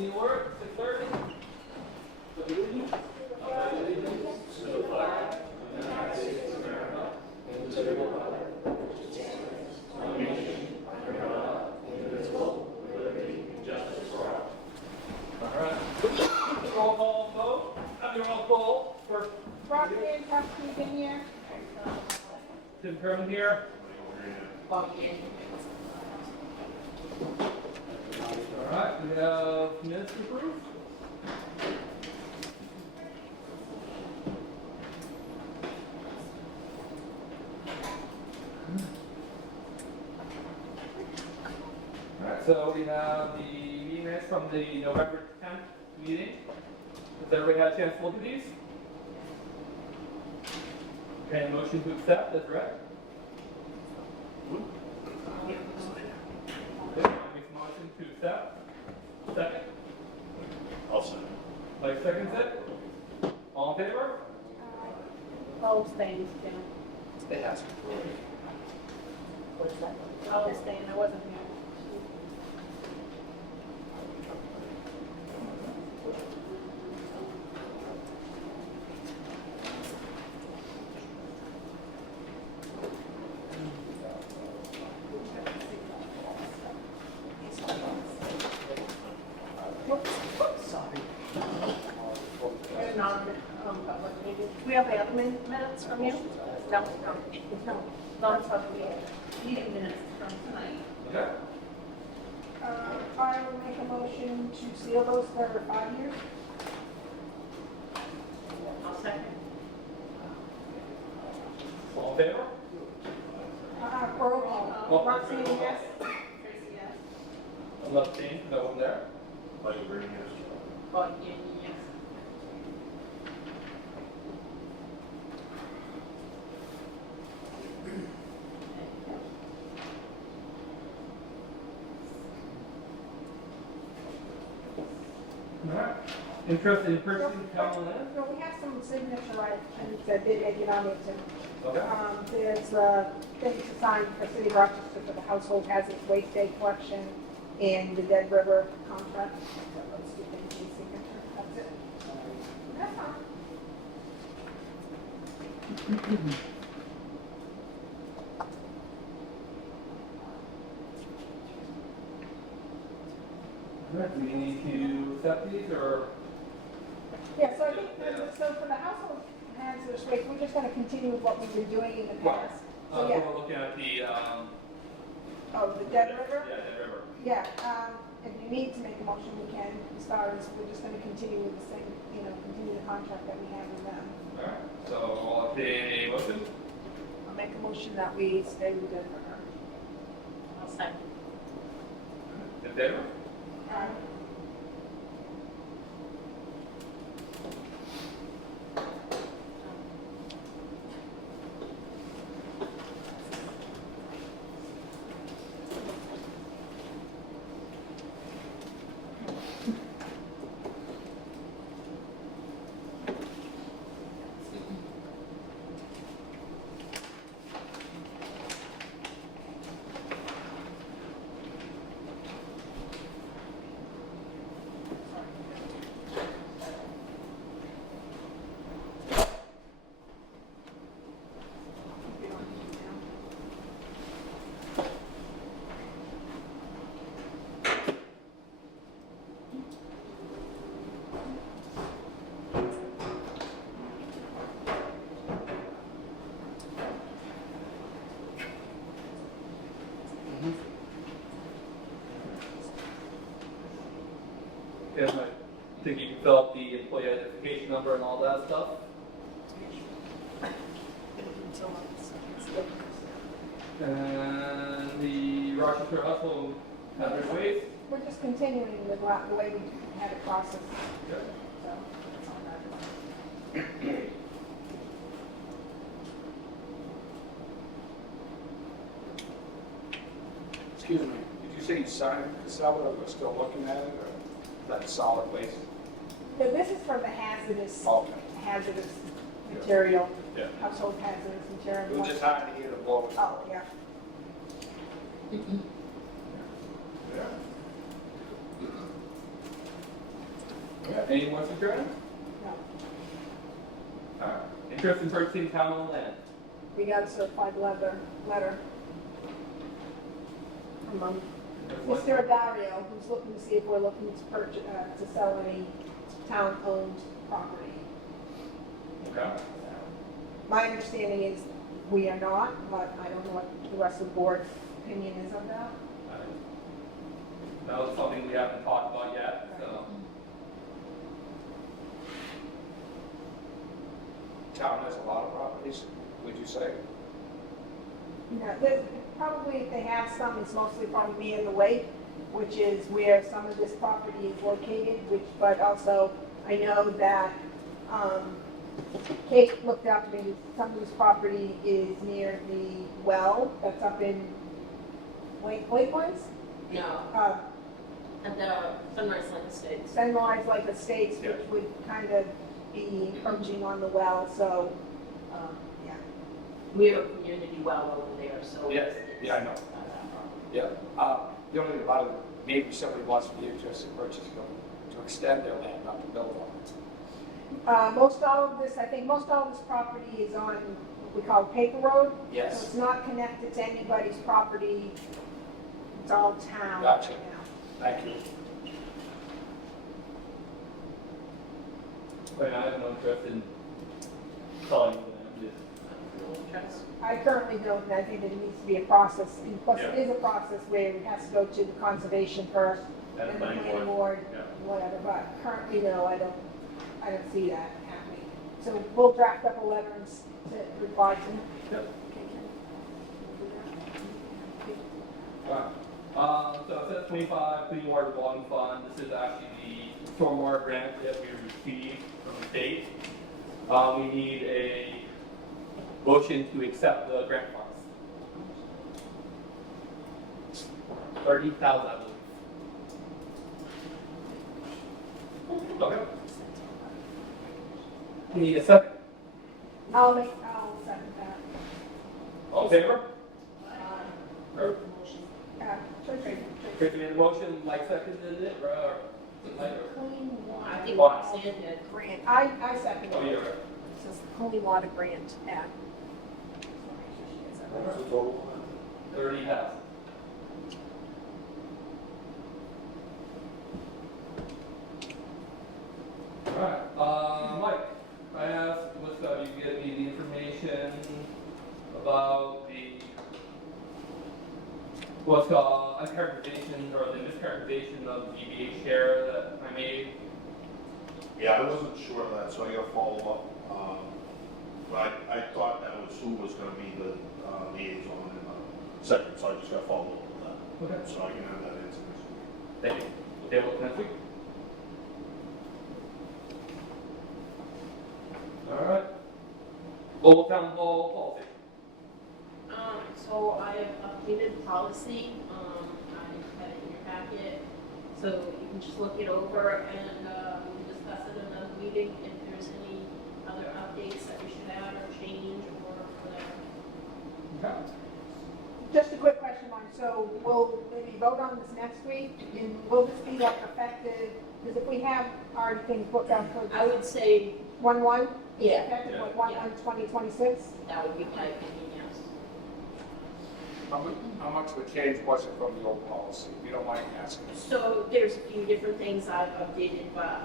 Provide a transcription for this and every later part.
meeting order, 6:30. To the flag of the United States of America and to the republic which stands one nation under God, indivisible, with liberty and justice for all. All right. Roll call vote. Roll call for Rocky and Kowski in here. Tim Kerman here. All right, we have minutes to approve. All right, so we have the meeting minutes from the November 10th meeting. Has everybody had a chance to look at these? Okay, motion to accept, that's right. Okay, makes a motion to accept. Second. I'll second. Mike seconds it. All in favor? Oh, abstained, Jim. It has. What's that? Oh, abstained, I wasn't here. We're non-public meeting. We have the other minutes from you? No. Not supposed to be meeting minutes from tonight. Okay. I will make a motion to seal those for 5 years. I'll second. All in favor? Roll call. Roxanne, yes. Tracy, yes. I'm abstaining, no one there. Like a green yes. Oh, yeah, yes. All right. Interested in purchasing town land? No, we have some signature items that did make it on it too. Okay. There's things to sign for City of Rochester for the household hazardous waste day collection and the Dead River contract. So those two things need signature. That's it. That's fine. All right, do we need to accept these or? Yeah, so I think, so for the household hazardous waste, we're just gonna continue with what we've been doing in the past. So, yeah, We're looking at the, oh, the Dead River? yeah, Dead River. Yeah, if you need to make a motion, we can, as far as, we're just gonna continue with the same, continue the contract that we have with them. All right, so I'll obtain a motion. I'll make a motion that we stay with Dead River. I'll second. In favor? Okay, I think you can fill out the employee identification number and all that stuff. And the Rochester household hazardous waste. We're just continuing with the way we had it processed, Okay. so that's all that. Excuse me, did you say you signed to sell it, or we're still looking at it, or that's solid waste? So this is for the hazardous, Okay. hazardous material, Yeah. household hazardous It material. was just hard to hear the blow. Oh, yeah. Yeah. Okay, any more concerns? No. Alright, interest in purchasing town land. We got a certified letter from Mr. Adario, who's looking to see if we're looking to purchase, to sell any town-owned property. Okay. My understanding is we are not, but I don't know what the rest of the board's opinion is on that. That was something we haven't talked about yet, so. Town has a lot of properties, would you say? No, there's probably, if they have some, it's mostly probably near the lake, which is where some of this property is located, but also I know that, Kate looked up to me, some of this property is near the well that's up in Lakelands? No, at the Sunrise Lake Estates. Sunrise like Estates, which Yeah. would kind of be encroaching on the well, so, yeah. We have a community well over there, so. Yes. it's Yeah, I know. not that problem. Yeah. The only thing about it, maybe somebody wants to be interested in purchasing them to extend their land, not to build on it. Most all of this, I think most all of this property is on what we call paper road. So Yes. it's not connected to anybody's property. It's all town right Gotcha. now. Thank you. But I have no interest in selling them, just. No interest. I currently don't, and I think there needs to be a process, and plus it Yeah. is a process where it has to go to the conservation first, And and the planning planning board. board, Yeah. whatever, but currently, no, I don't see that happening. So we'll draft up a letter and to reply to him. Yep. Okay, Ken. We'll do that. Alright. So it says 25 Clean Water Revolving Fund. This is actually the stormwater grant that we received from the state. We need a motion to accept the grant funds. 30,000, I believe. Okay. We need a second. I'll second that. All in favor? Or, Tracy. Tracy made the motion, Mike seconded it, or? Mike, or- Clean I water think Wow. Roxanne did. grant, I second Oh, it. yeah, right. It says clean water grant at. What's the total on 30,000. Alright, Mike, I asked, you get me the information about what's called uncharacterization or the mischaracterization of the GBA share that I made. Yeah, I wasn't sure of that, so I got to follow up. But I thought that was who was gonna be the liaison in the second, so I just got to follow up with that. Okay. So I can have that answer next week. Thank you. We'll table it next week. Alright. Global Town Hall policy. So I have updated policy, I have it in your packet, so you can just look it over and, we can discuss it in another meeting if there's any other updates that we should add or change or whatever. Okay. Just a quick question, Mark, so we'll maybe vote on this next week, and will this be like effective, because if we have already things booked out for I would say 1/1? Yeah. Effective, Yeah. like 1/1/2026? that would be my opinion, yes. How much of a change was it from the old policy, if you don't mind asking? So there's a few different things I've updated, but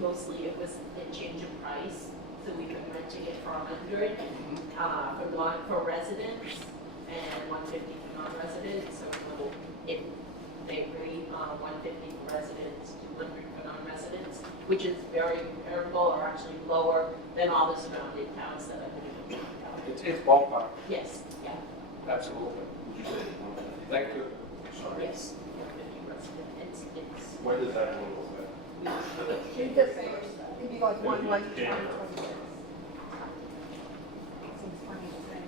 mostly it was the change in price. So we've been renting it for 100 for residents and 150 for non-residents. So if they agree, 150 for residents, 200 for non-residents, which is very comparable or actually lower than all the surrounding towns that I've been in. It's ballpark, Yes, yeah, absolutely. Would you say? Thank you. Sorry. yes, 150 residents. It's When does that go into effect? Should just say, it'd be like 1/1/2026. Seems funny to say.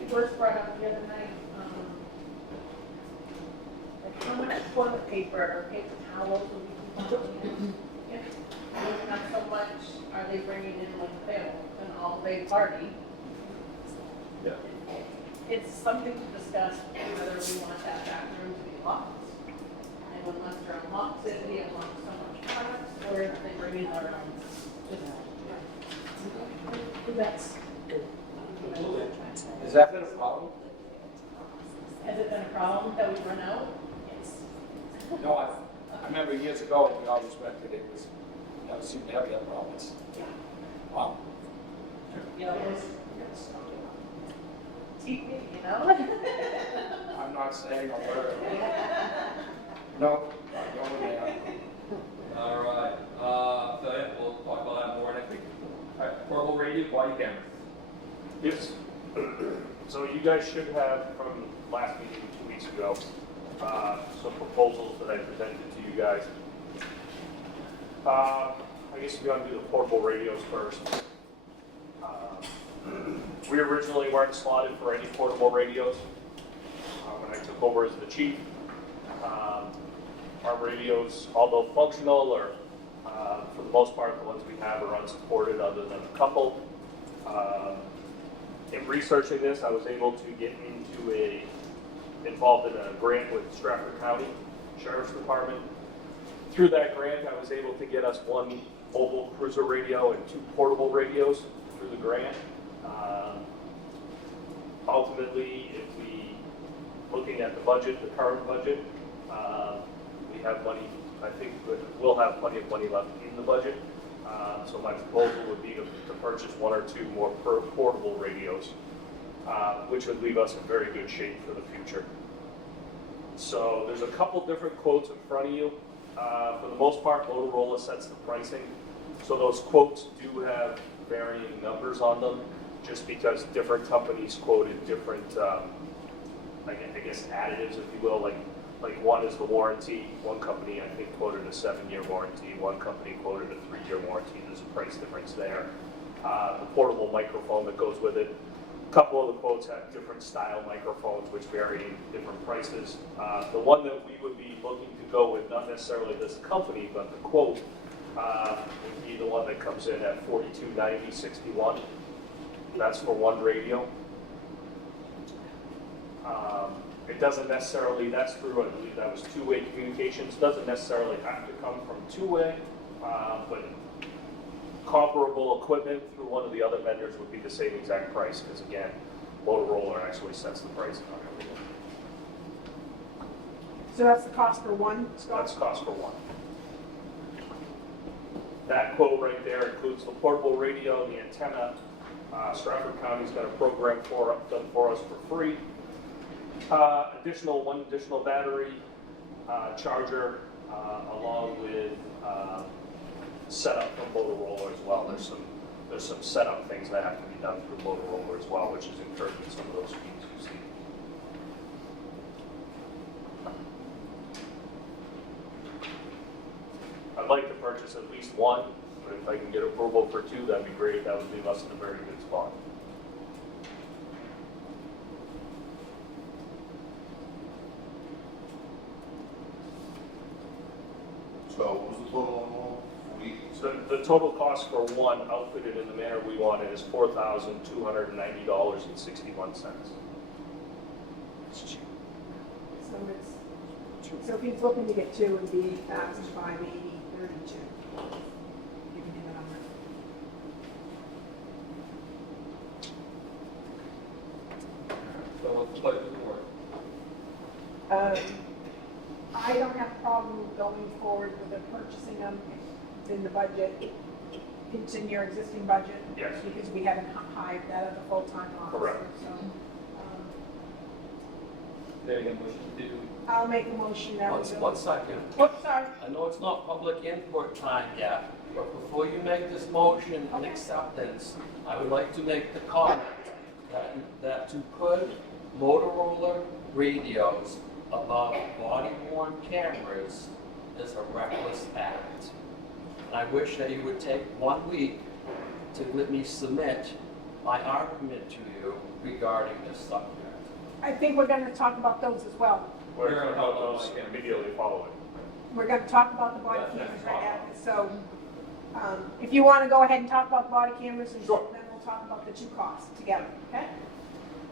It was brought up the other night, like how much toilet paper or paper towels will we be buying? It's not so much, are they bringing in like an all-day party? Yeah. It's something to discuss whether we want that back room to be locked. And unless they're unlocked, it be unlocked so much products, or regular, That's, Has that been a problem? has it been a problem that we run out? No, I remember years ago, when we always rented it, was, never seemed to have that problem. It's, wow. You know, it's TV, you know? I'm not saying a word. No, I'm going there. All right, so yeah, we'll talk about that more next week. All right, portable radio, body cameras. Yes. So you guys should have from last meeting 2 weeks ago, some proposals that I presented to you guys. I guess we're gonna do the portable radios first. We originally weren't slotted for any portable radios. When I took over as the chief, our radios, although functional, or for the most part, the ones we have are unsupported other than a couple. In researching this, I was able to get involved in a grant with Stratford County Sheriff's Department. Through that grant, I was able to get us one mobile cruiser radio and 2 portable radios through the grant. Ultimately, if we, looking at the budget, the current budget, we have money, I think we'll have plenty of money left in the budget. So my proposal would be to purchase 1 or 2 more portable radios, which would leave us in very good shape for the future. So there's a couple different quotes in front of you. For the most part, Motorola sets the pricing. So those quotes do have varying numbers on them, just because different companies quoted different, I guess additives, if you will. Like one is the warranty. One company I think quoted a 7-year warranty. One company quoted a 3-year warranty. There's a price difference there. The portable microphone that goes with it. A couple of the quotes have different style microphones, which vary in different prices. The one that we would be looking to go with, not necessarily this company, but the quote, would be the one that comes in at $42.90.61. That's for one radio. It doesn't necessarily, that's through, I believe that was two-way communications. Doesn't necessarily have to come from two-way, but comparable equipment through one of the other vendors would be the same exact price, because again, Motorola actually sets the pricing on everything. so that's the cost for one, That's Scott? cost for one. That quote right there includes the portable radio, the antenna. Stratford County's got a program done for us for free. One additional battery, charger, along with setup from Motorola as well. There's some setup things that have to be done through Motorola as well, which is incurred in some of those fees you see. I'd like to purchase at least one, but if I can get approval for 2, that'd be great. That would leave us in a very good spot. So what was the total on all? So the total cost for one outfitted in the manner we want it is $4,290.61. It's cheap. So if he's looking to get 2, it would be 8,580.32. Giving him a number. So what's the pleasure of the board? I don't have a problem going forward with the purchasing them. It's in the budget. It's in your existing budget. Yes. Because we haven't hired that as a full-time officer. Correct. So, There you go, motion to, I'll make a motion that we go. One second. Whoops, sorry. I know it's not public input time yet, but before you make this motion and Okay. acceptance, I would like to make the comment that to put Motorola radios above body-worn cameras is a reckless act. And I wish that you would take 1 week to let me submit my argument to you regarding this subject. I think we're going to talk about those as well. We're We're going to gonna have talk those about it. immediately following. We're going to talk about the body That's cameras next right month. after. So if you want to go ahead and talk about the body cameras, and Sure. then we'll talk about the 2 costs together, okay?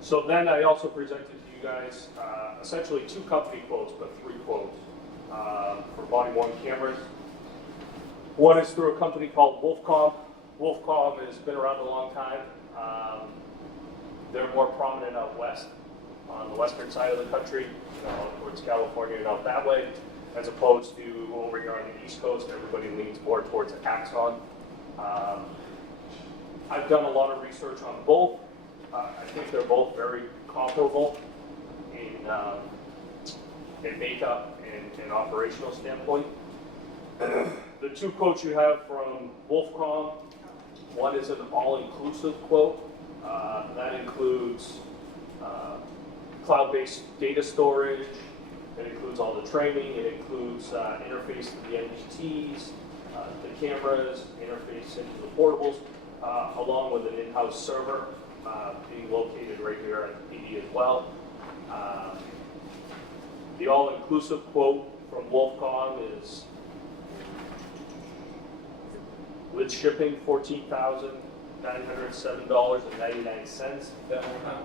So then I also presented to you guys essentially 2 company quotes, but 3 quotes for body-worn cameras. One is through a company called Wolfcom. Wolfcom has been around a long time. They're more prominent out west, on the western side of the country, towards California and out that way, as opposed to over here on the East Coast, everybody leans more towards Axon. I've done a lot of research on both. I think they're both very comparable in makeup and operational standpoint. The two quotes you have from Wolfcom, one is an all-inclusive quote. That includes cloud-based data storage. It includes all the training. It includes interface to the NDTs, the cameras, interface into the portables, along with an in-house server being located right here at the PD as well. The all-inclusive quote from Wolfcom is, with shipping, $14,907.99. That one time,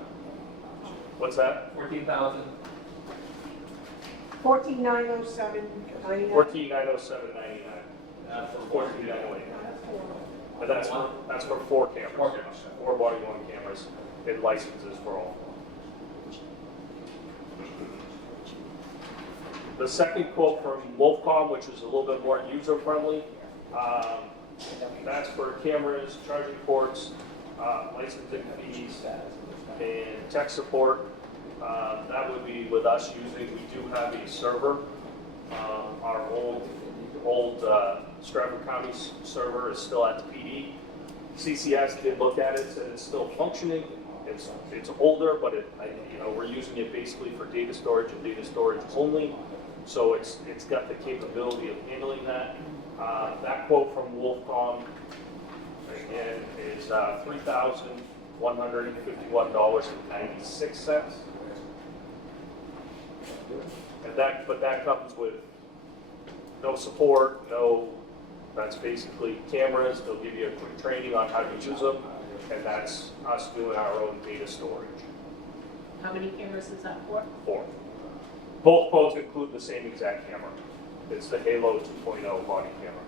What's that? 14,000. 14907.99. $14,907.99. That's for 14,908. And that's for 4 cameras. 4 cameras. 4 body-worn cameras and licenses for all. The second quote from Wolfcom, which is a little bit more user-friendly, that's for cameras, charging ports, licensing fees, and tech support. That would be with us using, we do have a server. Our old Stratford County server is still at the PD. CCS did look at it, said it's still functioning. It's older, but we're using it basically for data storage and data storage only. So it's got the capability of handling that. That quote from Wolfcom again is $3,151.96. But that comes with no support, that's basically cameras. They'll give you a quick training on how to use them, and that's us doing our own data storage. How many cameras is that for? 4. Both quotes include the same exact camera. It's the Halo 2.0 body camera.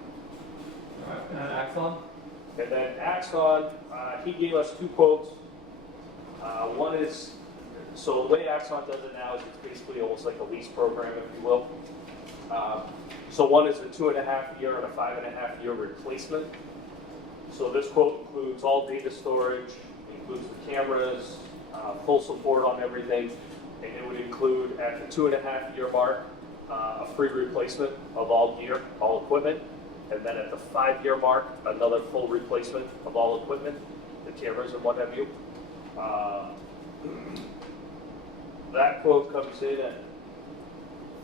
All right, and Axon? And then Axon, he gave us 2 quotes. One is, so the way Axon does it now is it's basically almost like a lease program, if you will. So one is a 2.5-year and a 5.5-year replacement. So this quote includes all data storage, includes the cameras, full support on everything, and it would include at the 2.5-year mark a free replacement of all gear, all equipment, and then at the 5-year mark another full replacement of all equipment, the cameras and what have you. That quote comes in at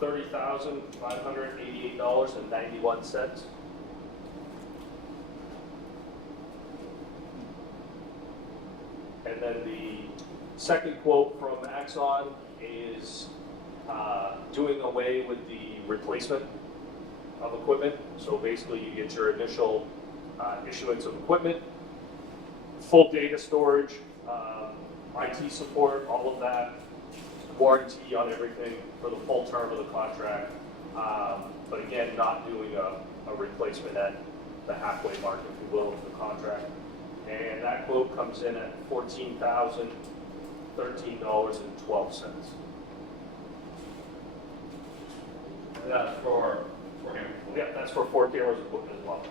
$30,588.91. And then the second quote from Axon is doing away with the replacement of equipment. So basically you get your initial issuance of equipment, full data storage, IT support, all of that, warranty on everything for the full term of the contract. But again, not doing a replacement at the halfway mark, if you will, of the contract. And that quote comes in at $14,013.12. That's for him. Yeah, that's for 4 cameras as well.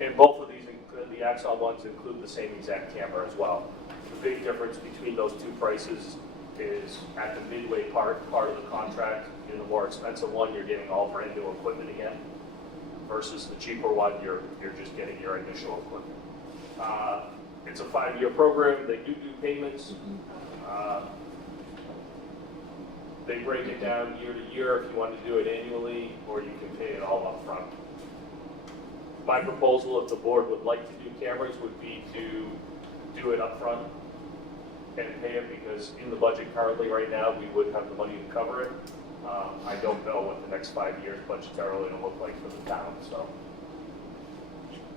And both of these, the Axon ones include the same exact camera as well. The big difference between those 2 prices is at the midway part of the contract. In the more expensive one, you're getting all brand new equipment again, versus the cheaper one, you're just getting your initial equipment. It's a 5-year program. They do payments. They break it down year to year if you want to do it annually, or you can pay it all up front. My proposal, if the board would like to do cameras, would be to do it up front and pay it, because in the budget currently right now, we would have the money to cover it. I don't know what the next 5 years budgetarily will look like for the town, so.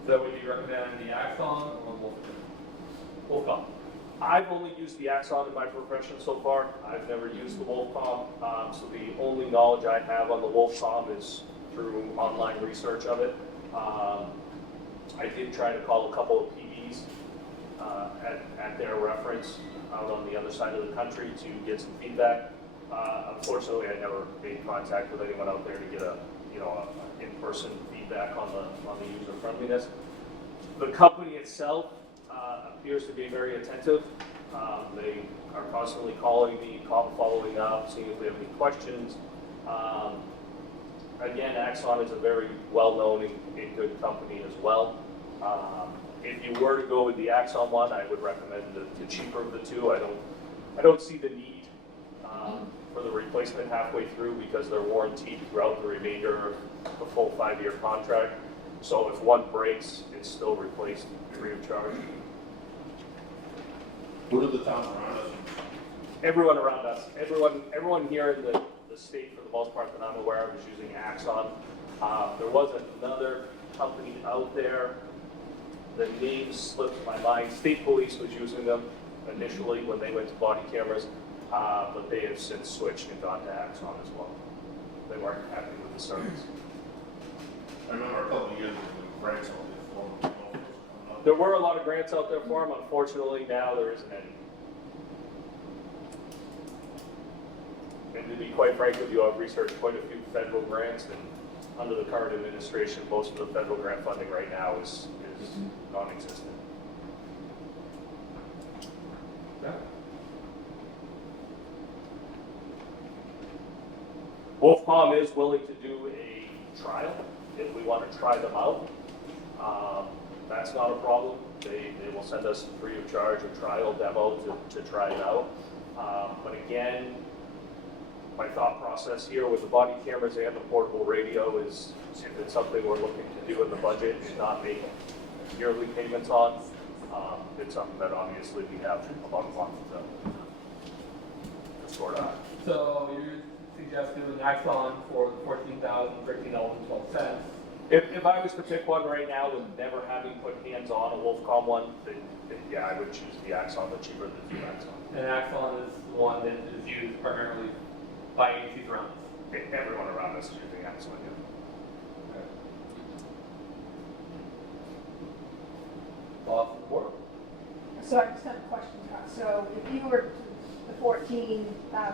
So would you recommend the Axon or Wolfcom? I've only used the Axon in my profession so far. I've never used the Wolfcom, so the only knowledge I have on the Wolfcom is through online research of it. I did try to call a couple of PDs at their reference out on the other side of the country to get some feedback. Unfortunately, I never made contact with anyone out there to get a in-person feedback on the user friendliness. The company itself appears to be very attentive. They are constantly calling me, following up, seeing if we have any questions. Again, Axon is a very well-known and good company as well. If you were to go with the Axon one, I would recommend the cheaper of the two. I don't see the need for the replacement halfway through because they're warranted throughout the remainder of the full 5-year contract. So if one breaks, it's still replaced free of charge. What are the towns around us? Everyone around us, everyone here in the state for the most part that I'm aware of is using Axon. There was another company out there. The name slipped my mind. State Police was using them initially when they went to body cameras, but they have since switched and gone to Axon as well. They weren't happy with the service. I remember a couple of years ago, when grants on this form of coming up. There were a lot of grants out there for them. Unfortunately, now there isn't any. And to be quite frank with you, I've researched quite a few federal grants, and under the current administration, most of the federal grant funding right now is non-existent. Wolfcom is willing to do a trial if we want to try them out. That's not a problem. They will send us free of charge a trial demo to try it out. But again, my thought process here with the body cameras and the portable radio is if it's something we're looking to do in the budget and not make yearly payments on, it's something that obviously we have a lot of funds to sort out. So you're suggesting an Axon for $14,013.12. If I was to pick one right now with never having put hands on a Wolfcom one, then yeah, I would choose the Axon, the cheaper of the two Axon. And Axon is the one that is used primarily by agencies around us. Everyone around us is using Axon, yeah. Thoughts on the board? So I just have a question, Scott. So if you were the $14,013.12, I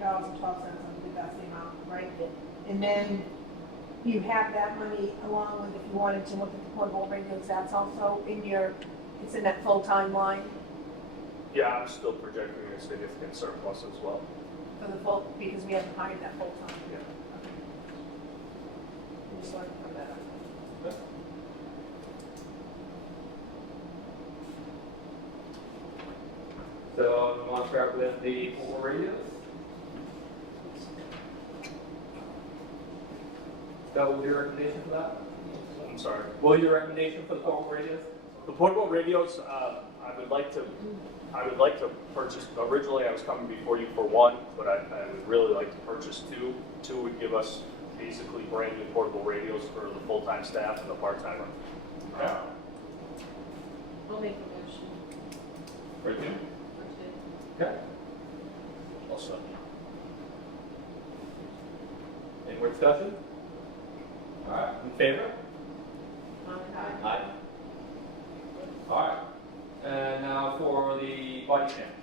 believe that's the amount, right? And then you have that money along with if you wanted to look at the portable radios, that's also in your, it's in that full-time line Yeah, I'm still projecting a significant surplus as well. for the full, because we haven't hired that full-time. Yeah. I'm just looking for that. So we want to start with the portable radios. That will be your recommendation for that? I'm sorry. What will your recommendation for the portable radios? The portable radios, I would like to purchase. Originally, I was coming before you for one, but I would really like to purchase two. Two would give us basically brand new portable radios for the full-time staff and the part-timer. I'll make a motion For two? for two. Okay. Also, Any more discussion? All right, in favor? Aye. Aye. All right, and now for the body cams.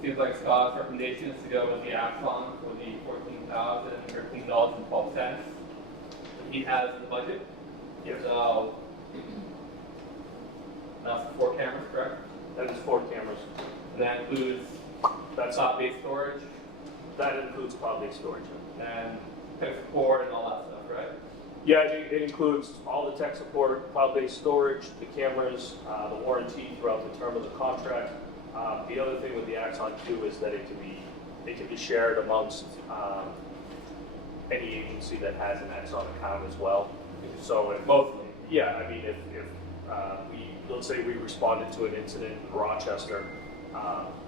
Seems like Scott's recommendation is to go with the Axon for the $14,013.12. He has the budget. yes, So that's 4 cameras, correct? that is 4 cameras. And that includes That's cloud-based storage that includes cloud-based storage. and tech support and all that stuff, right? Yeah, it includes all the tech support, cloud-based storage, the cameras, the warranty throughout the term of the contract. The other thing with the Axon 2 is that it can be shared amongst any agency that has an Axon account as well. So if Both. yeah, I mean, if let's say we responded to an incident in Rochester,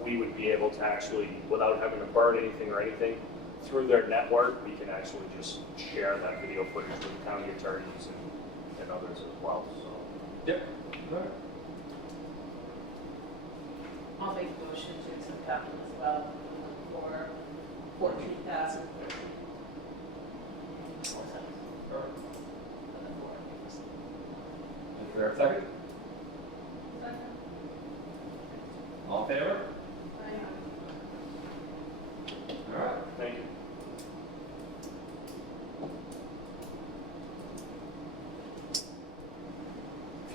we would be able to actually, without having to burn anything or anything, through their network, we can actually just share that video footage with the county attorneys and others as well, so. Yep. All right. I'll make a motion to accept that one as well for $14,013. there a second? All in favor? All right, Thank you.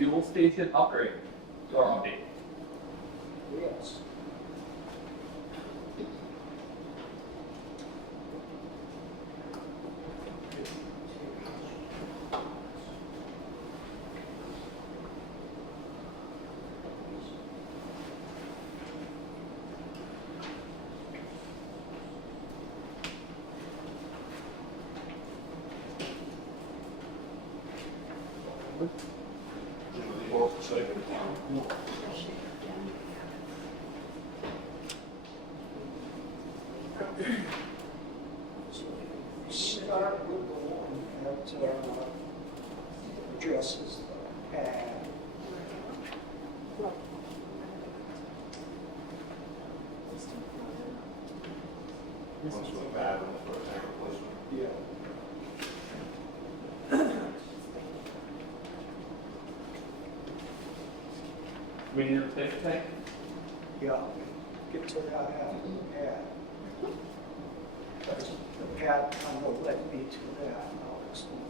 fuel station upgrade, or update. Yes. So start with the one that addresses the pad. Once we bad one for a tank replacement. Yeah. We need to replace the tank? Yeah, get to that after the pad. Because the pad kind of led me to that. I'll explain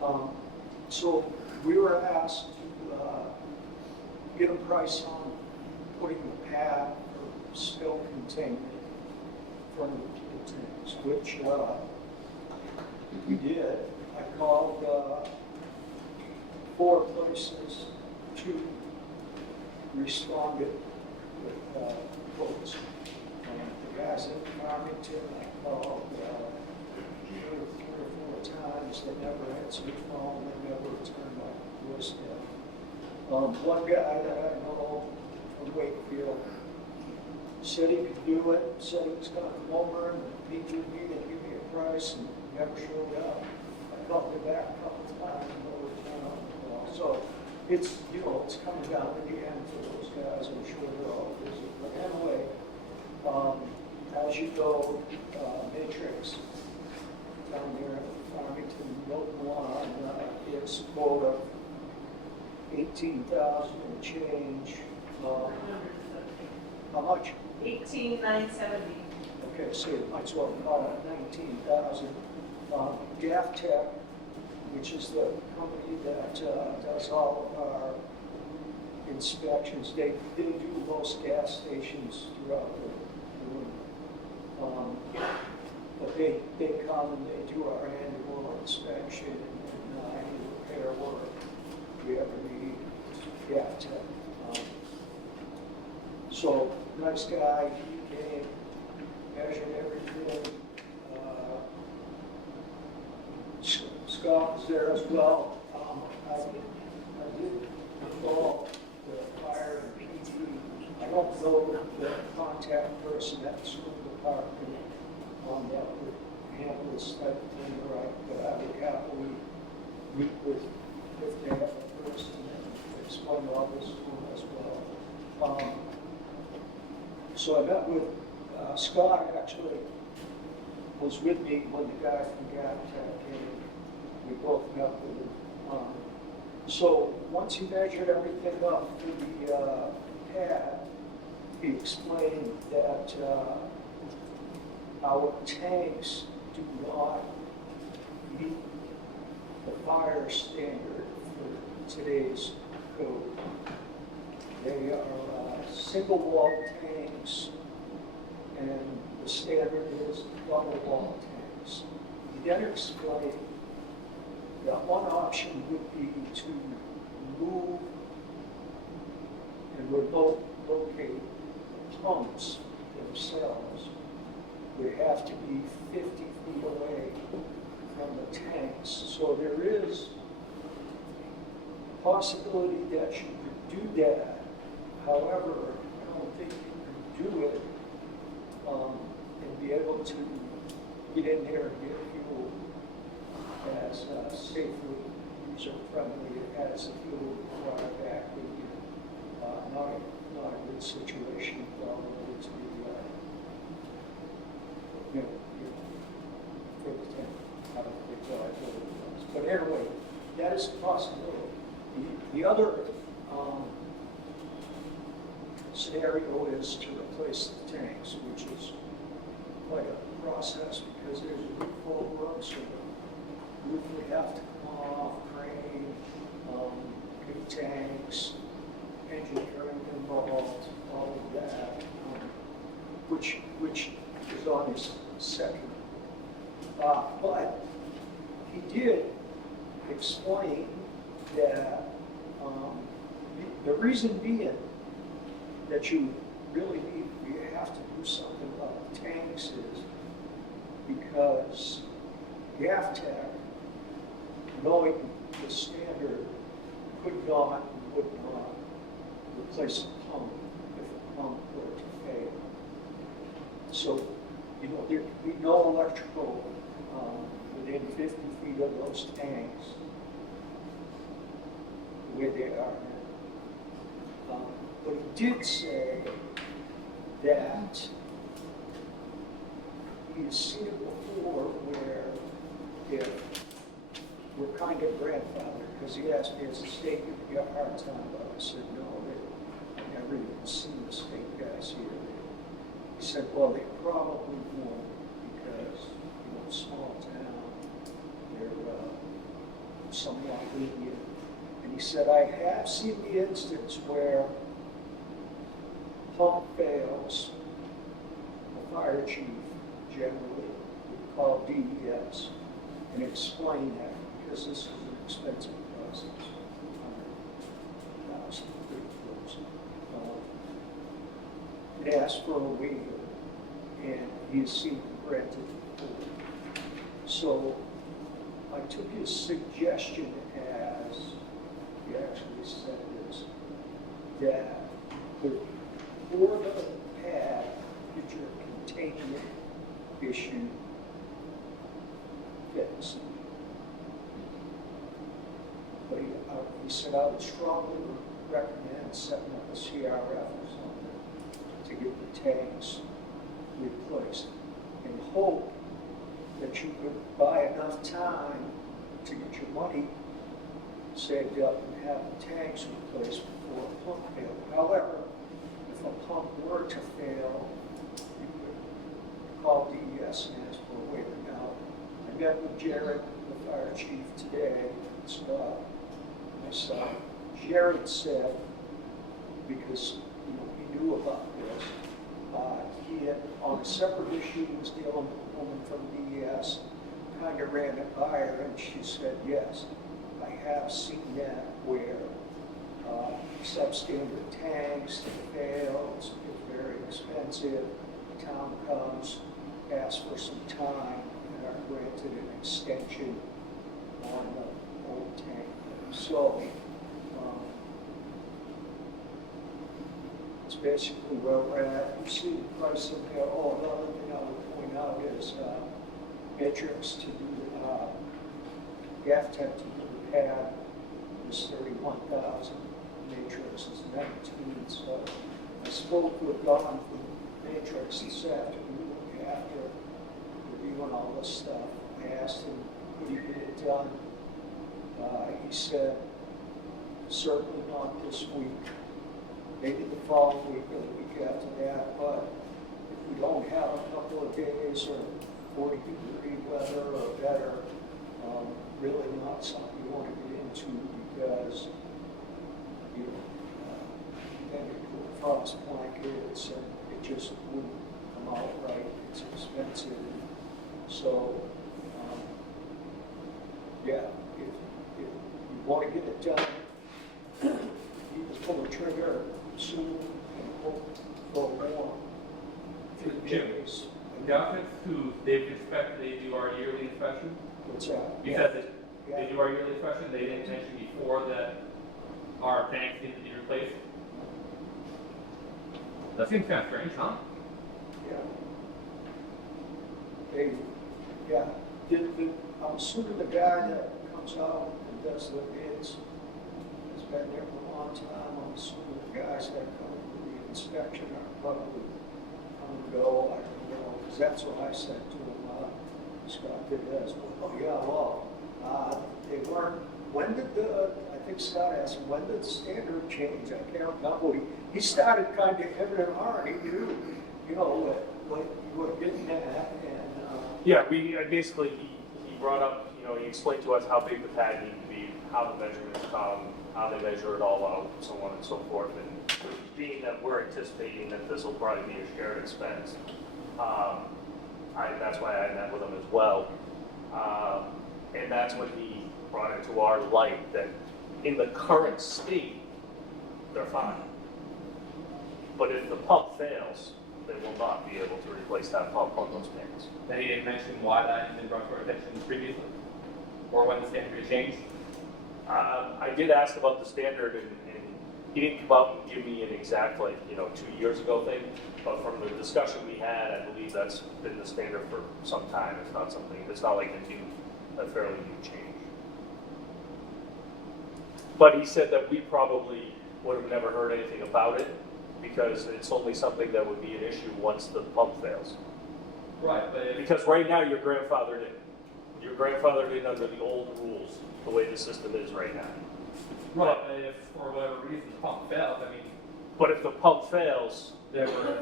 that. So we were asked to get a price on putting the pad or spill containment from the tanks, which we did. I called 4 places, 2 responded with quotes. The guys in Farmington, I called 3 or 4 times, they never answered the phone, they never returned my voicemail. One guy that I know from Wakefield said he could do it, said he was gonna come over and meet with me and give me a price, and never showed up. I called him back a couple of times, and no return on the call. So it's, it's coming down to the end for those guys. I'm sure they're all busy. But anyway, as you go, Matrix down there at Farmington, Middleton Line, it's quote of 18,000 and change. How much? 18,970. Okay, so you might as well call it 19,000. Gaff Tech, which is the company that does all of our inspections, they do most gas stations throughout the room. But they come and they do our annual inspection and any repair work we ever need. Gaff Tech. So, nice guy, he came, measured everything. Scott was there as well. I did call the fire and PD. I don't know the contact person at the school department that would handle this type of thing, right? But I would happily meet with, if they have a person and explain all this to them as well. So I met with Scott, actually was with me when the guy from GapTech came. We both met with him. So once he measured everything up for the pad, he explained that our tanks do not meet the fire standard for today's code. They are single wall tanks, and the standard is double wall tanks. He then explained that one option would be to move and remote locate the pumps themselves. They have to be 50 feet away from the tanks. So there is a possibility that you could do that. However, I don't think you can do it and be able to get in there and get fuel as safely user-friendly as the fuel required back with you. Not a good situation probably to be, for the tank. I don't think that I really was. But anyway, that is a possibility. The other scenario is to replace the tanks, which is quite a process because there's a roof over, so the roof would have to come off, crane, new tanks, engineering involved, all of that, which is on his second. But he did explain that the reason being that you have to do something about the tanks is because GAFTEC, knowing the standard, could not and would not replace a pump if a pump were to fail. So, there could be no electrical within 50 feet of those tanks the way they are now. But he did say that he's seen it before where if we're kind of grandfathered, because he asked me, has the state given you a hard time? But I said, no, I've never even seen the state guys here. He said, well, they probably won't because, small town, they're somewhat lenient. And he said, I have seen the instance where pump fails, the fire chief generally would call DES and explain that because this is an expensive process. $100,000, and asked for a waiver, and he has seen it granted before. So I took his suggestion as, he actually said this, that for the pad, get your containment issue fixed. But he said, I would strongly recommend setting up a CRF or something to get the tanks replaced and hope that you could buy enough time to get your money saved up and have the tanks replaced before a pump failed. However, if a pump were to fail, you could call DES and ask for a waiver. Now, I met with Jared, the fire chief, today, Scott, my son. Jared said, because he knew about this, he had, on a separate issue, was dealing with a woman from DES, kind of ran it by her, and she said, yes, I have seen that where substandard tanks fail, it's very expensive, the town comes, asks for some time, and are granted an extension on the old tank. So, it's basically where we're at. You see the price of there. Oh, another thing I would point out is Matrix to do GAFTEC to do the pad is $31,000. Matrix is $19,000. So I spoke with Don from Matrix this afternoon after reviewing all this stuff. I asked him, could he get it done? He said, certainly not this week. Maybe the following week or the week after that, but if we don't have a couple of days or 40-degree weather or better, really not something you want to get into because then you put frost blankets and it just wouldn't come out right. It's expensive. So, yeah, if you want to get it done, you just pull the trigger soon and hope for more. Jim, the outfits who they've inspected, they do our yearly inspection. What's that? You said that they do our yearly inspection. They didn't mention before that our tanks need to be replaced. That seems kind of strange, huh? Yeah. I'm assuming the guy that comes out and does the bids has been there for a long time. I'm assuming the guys that come for the inspection are probably come and go. I don't know, because that's what I said to him. Scott did as well. Oh, yeah, well, they weren't, when did I think Scott asked, when did the standard change? I can't remember. He started kind of having it hard. He knew, you know, what you were getting at, and, Yeah, basically, he brought up, you know, he explained to us how big the pad needed to be, how the measurements come, how they measure it all out, so on and so forth. And being that we're anticipating that this will probably be a shared expense, that's why I met with him as well. And that's when he brought it to our light that in the current state, they're fine. But if the pump fails, they will not be able to replace that pump on those panels. Then he didn't mention why that hadn't been brought to our attention previously, or when the standard had changed. I did ask about the standard, and he didn't come out and give me an exact, 2 years ago thing, but from the discussion we had, I believe that's been the standard for some time. It's not like a fairly new change. But he said that we probably would have never heard anything about it, because it's only something that would be an issue once the pump fails. Right, but if, Because right now, you're grandfathered in. You're grandfathered in under the old rules, the way the system is right now. right, but if for whatever reason the pump fails, I mean, But if the pump fails, they were,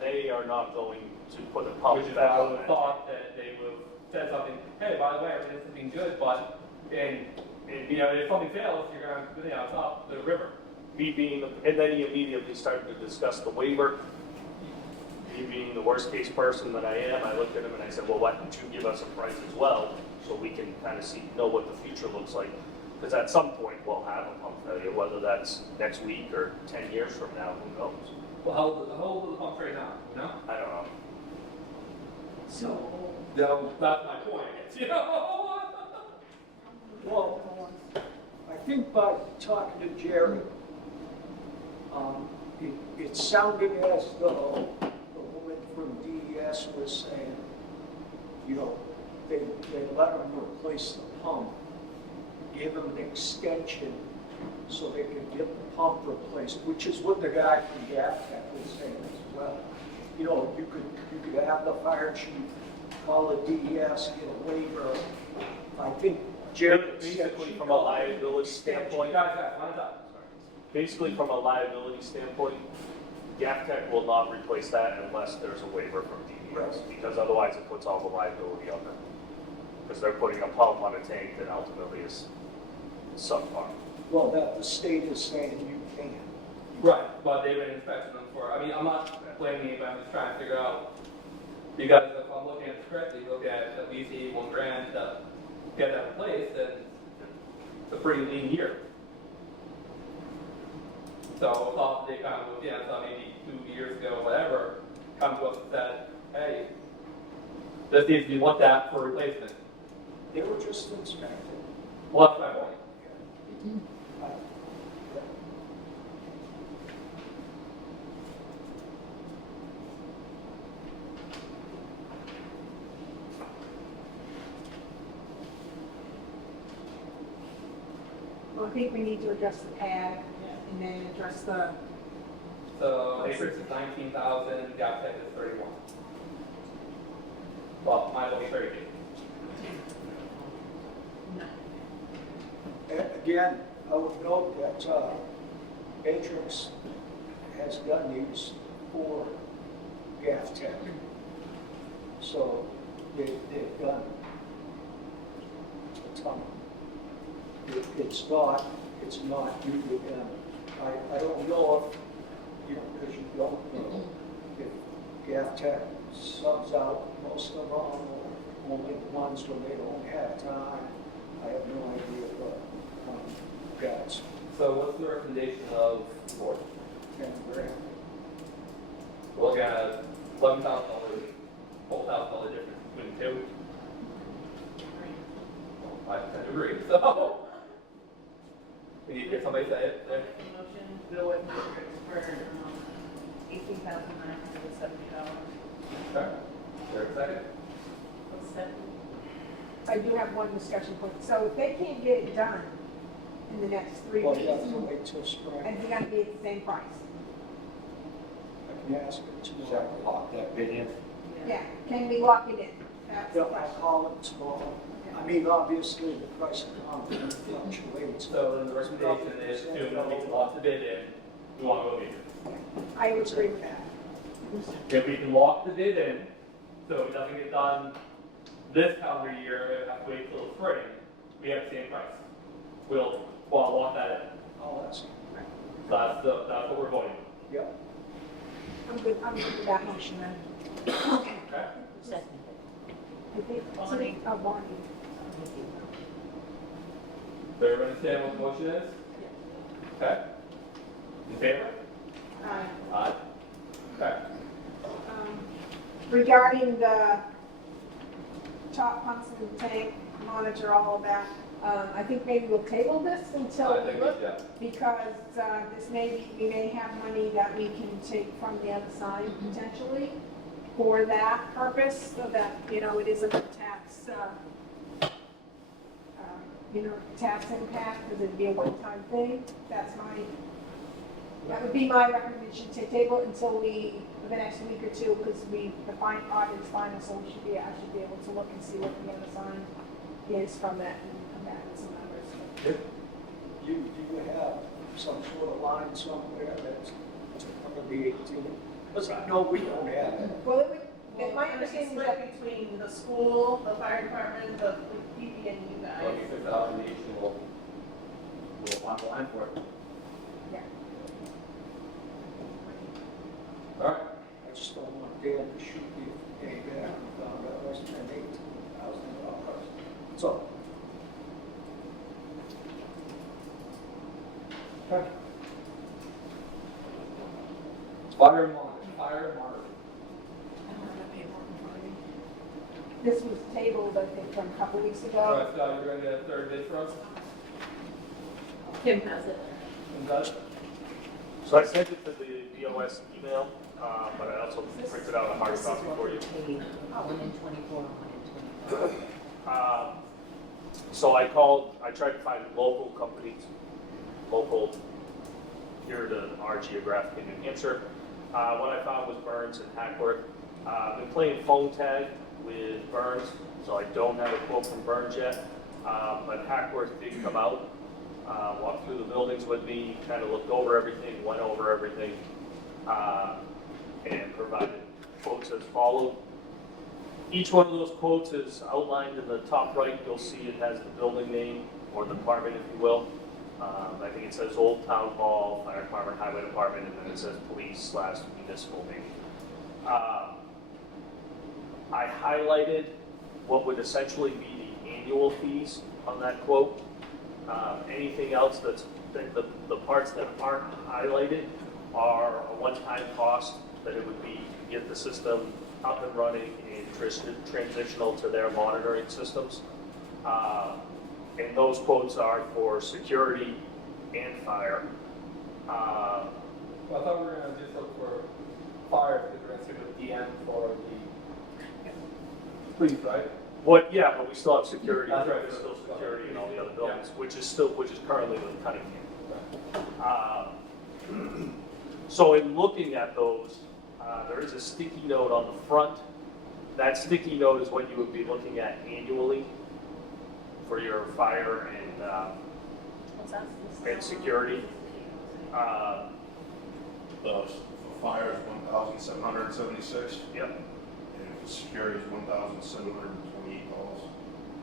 they are not going to put a pump which is why back I on would have that. thought that they would have said something, hey, by the way, everything's looking good, but, if something fails, you're gonna, it's not the river. And then he immediately started to discuss the waiver. Me being the worst case person that I am, I looked at him and I said, well, why don't you give us a price as well, so we can kind of know what the future looks like? Because at some point, we'll have a pump failure, whether that's next week or 10 years from now, who knows? Well, how old are the pumps right now, you know? I don't know. So, No, that's my point, you know? well, I think by talking to Jerry, it sounded as though the woman from DES was saying, they let them replace the pump, give them an extension so they could get the pump replaced, which is what the guy from GAPTEC was saying as well. You could have the fire chief call the DES, get a waiver. I think Jerry said Basically, she from a called it liability extension. standpoint, Guys, lines up. basically from a liability standpoint, GAPTEC will not replace that unless there's a waiver from DES, because otherwise it puts all the liability on them. Because they're putting a pump on a tank that ultimately is subpar. Well, that the state is saying you can't. Right, but they've been inspecting them for, I'm not blaming anybody, I'm just trying to figure out, because if I'm looking at it correctly, look at least $81,000 to get that replaced, then it's a pretty lean year. So I thought they kind of, I thought maybe 2 years ago, whatever, come to us and said, hey, this needs to be looked at for replacement. They were just inspected. Well, that's my point. Well, I think we need to address the pad and then address the, So acres is 19,000, GAPTEC is 31. Well, mine will be 32. Again, I would note that Matrix has done these for GAPTEC. So they've done a ton. It's not due to them. I don't know if, because you don't know, if GAPTEC subs out most of them or only the ones when they don't have time. I have no idea, but guys, So what's the recommendation of the board? $10,000. We're looking at $11,000, $12,000 difference between the two. Well, I tend to agree, so. We need to hear somebody say it there. motion, bill with Matrix for, $18,970. Okay. Is there a second? I do have one discussion point. So if they can't get it done in the next 3 Well, weeks, you have to wait till spring. is it gonna be at the same price? I can ask it Is tomorrow. that lock that bid in? Yeah, can we lock it in? That's Yeah, the I'll question. call it tomorrow. I mean, obviously, the price of concrete fluctuates. So then the recommendation is to, we can lock the bid in, we want to go bigger. I would agree with that. If we can lock the bid in, so it doesn't get done this calendar year, we have to wait till the spring, we have the same price. We'll lock that in. Oh, that's, That's what we're voting. yeah. I'm good with that motion then. Okay? I think, Bonnie. Bonnie. So everyone understand what the motion is? Okay? In favor? Aye. Okay. Regarding the top pumps in the tank, monitor all of that, I think maybe we'll table this until I we think, look, yeah. because we may have money that we can take from the other side potentially for that purpose, so that, it isn't a tax, tax impact, because it'd be a one-time thing. That would be my recommendation, to table until the next week or two, because the audit is final, so I should be able to look and see what the other side is from that and come back with some numbers. Do you have some sort of line somewhere that's going to be 18? Because I know we don't have it. Well, my And it's understanding is that, split between the school, the fire department, the PP and you guys. Well, if it's out in the nation, we'll want the line for it. yeah. All right. I just don't want Dan to shoot me any back and found out I spent $18,000. So, Okay. Fire and water. This was tabled, I think, from a couple weeks All ago. right, Scott, you're going to get a third bid for us? Kim has it. And that, So I sent it to the BOS email, but I also printed out a hard copy for you. One in 24, one in 25. So I tried to find local companies, here to our geographic in New Hampshire. What I found was Burns and Hackworth. I've been playing phone tag with Burns, so I don't have a quote from Burns yet. But Hackworth did come out, walked through the buildings with me, kind of looked over everything, went over everything, and provided quotes as followed. Each one of those quotes is outlined in the top right. You'll see it has the building name or the department, if you will. I think it says Old Town Hall, Fire Department, Highway Department, and then it says Police/Municipal maybe. I highlighted what would essentially be the annual fees on that quote. Anything else the parts that aren't highlighted are a one-time cost that it would be to get the system up and running and transitional to their monitoring systems. And those quotes are for security and fire. well, I thought we were going to just look for fire, because we're going to stick with DM for the police, right? But we still have security. That's right. There's still security in all the other buildings, which is currently with Cunningham. So in looking at those, there is a sticky note on the front. That sticky note is what you would be looking at annually for your fire and security. The fire is $1,776, Yep. and the security is $1,728.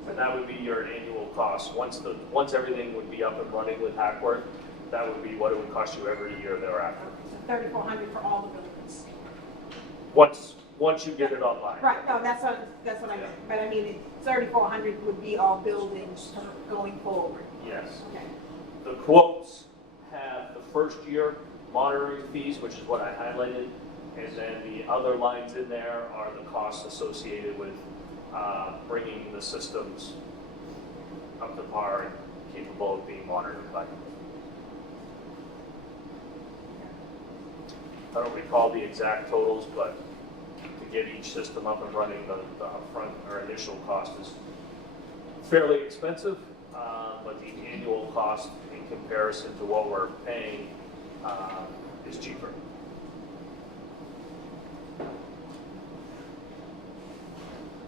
And that would be your annual cost. Once everything would be up and running with Hackworth, that would be what it would cost you every year thereafter. So $3,400 for all the buildings. Once you get it online. Right, no, that's what I meant, but I mean, $3,400 would be all buildings going forward. Yes. Okay. The quotes have the first year monitoring fees, which is what I highlighted, and then the other lines in there are the costs associated with bringing the systems up to par and capable of being monitored by. I don't recall the exact totals, but to get each system up and running, the upfront or initial cost is fairly expensive, but the annual cost in comparison to what we're paying is cheaper.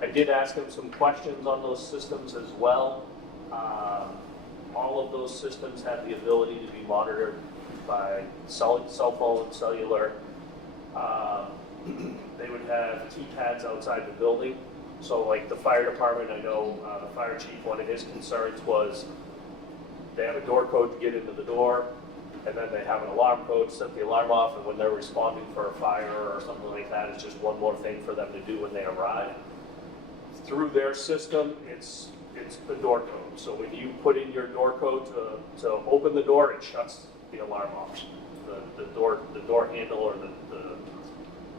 I did ask him some questions on those systems as well. All of those systems have the ability to be monitored by cell phone, cellular. They would have keypads outside the building. So like the fire department, I know the fire chief, one of his concerns was they have a door code to get into the door, and then they have an alarm code to set the alarm off, and when they're responding for a fire or something like that, it's just one more thing for them to do when they arrive. Through their system, it's the door code. So when you put in your door code to open the door, it shuts the alarm off. The door handle or the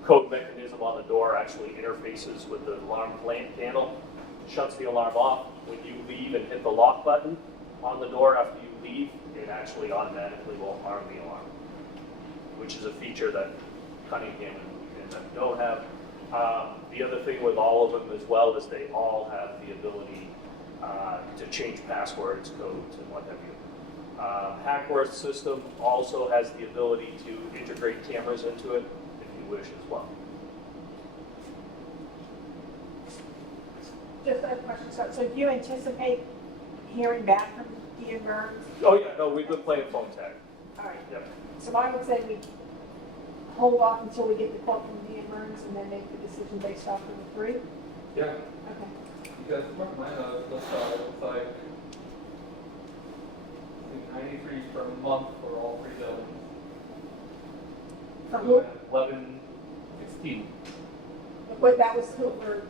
code mechanism on the door actually interfaces with the alarm panel, shuts the alarm off. When you leave and hit the lock button on the door after you leave, it actually automatically will arm the alarm, which is a feature that Cunningham and don't have. The other thing with all of them as well is they all have the ability to change passwords, codes, and what have you. Hackworth's system also has the ability to integrate cameras into it if you wish as well. Just a question, so do you anticipate hearing back from Dean Burns? Oh yeah, no, we've been playing phone tag. All right, Yep. so I would say we hold off until we get the quote from Dean Burns and then make the decision based off of the three? Yeah. Okay. Because mark my notes, looks like I think 93 per month for all three buildings. For who? 11, 16. But that was who for,